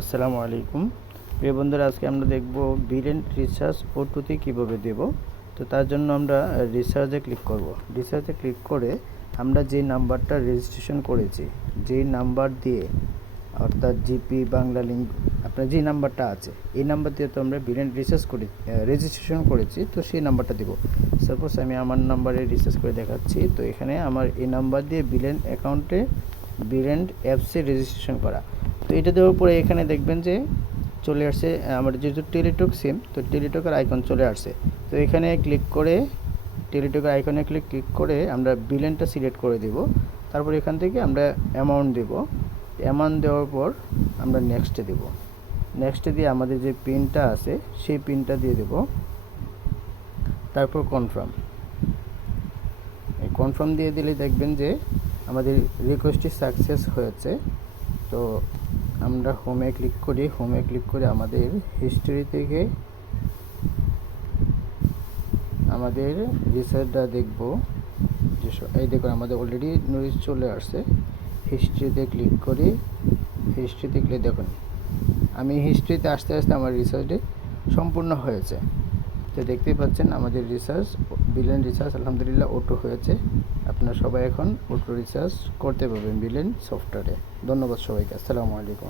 আসসালামু আলাইকুম প্রিয় বন্ধুরা, আজকে আমরা দেখব বিলেন রিসার্চ ও2তে কীভাবে দেব। তো তার জন্য আমরা রিসার্চে ক্লিক করব। রিসার্চে ক্লিক করে আমরা যে নাম্বারটা রেজিস্ট্রেশন করেছি, যেই নাম্বার দিয়ে অর্থাৎ জিপি বাংলা লিঙ্ক আপনার যে নাম্বারটা আছে, এই নাম্বার দিয়ে তো আমরা বিলেন রিসার্চ করে রেজিস্ট্রেশন করেছি, তো সেই নাম্বারটা দেব। সাপোজ আমি আমার নাম্বারে রিসার্চ করে দেখাচ্ছি। তো এখানে আমার এই নাম্বার দিয়ে বিলেন অ্যাকাউন্টে বিলেন অ্যাপসে রেজিস্ট্রেশন করা। তো এটা দেওয়ার পরে এখানে দেখবেন যে চলে আসছে আমার যেহেতু টেলিটক সিম, তো টেলিটকের আইকন চলে আসছে। তো এখানে ক্লিক করে টেলিটকের আইকনে ক্লিক করে আমরা বিলেনটা সিলেক্ট করে দেব। তারপর এখান থেকে আমরা অ্যামাউন্ট দেব। অ্যামাউন্ট দেওয়ার পর আমরা নেক্সটে দেব। নেক্সটে দিয়ে আমাদের যে পিনটা আছে সেই পিনটা দিয়ে দেব। তারপর কনফার্ম দিয়ে দিলে দেখবেন যে আমাদের রিকোয়েস্টটি সাকসেস হয়েছে। তো আমরা হোমে ক্লিক করি, আমাদের হিস্ট্রি থেকে আমাদের রিসার্চটা দেখব। যে এই দেখুন আমাদের অলরেডি নোটিশ চলে আসছে। হিস্ট্রিতে ক্লিক করি। হিস্ট্রিতে ক্লিক দেখুন আমি হিস্ট্রিতে আস্তে আস্তে আমার রিসার্চটি সম্পূর্ণ হয়েছে। তো দেখতেই পাচ্ছেন আমাদের রিসার্চ বিলেন রিসার্চ আলহামদুলিল্লাহ অটো হয়েছে। আপনারা সবাই এখন অটো রিসার্চ করতে পারবেন বিলেন সফটওয়্যারে। ধন্যবাদ সবাইকে। আসসালামু আলাইকুম।